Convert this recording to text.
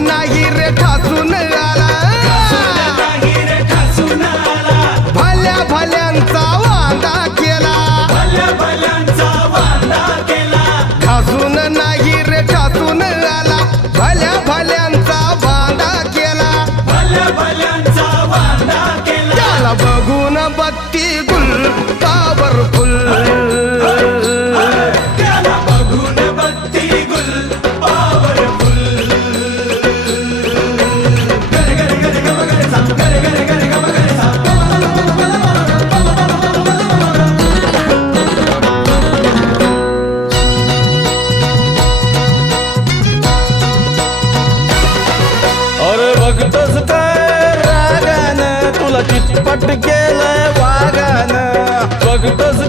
नाही रे ठासून आला भल्या भल्यांचा वांदा केला ठासून नाही रे ठासून आला भल्या भल्यांचा वांदा केला त्याला बघून बत्ती गुल पॉवरफुल बघतोस काय रागानं तुला चितपट केलंय वागानं बघतोस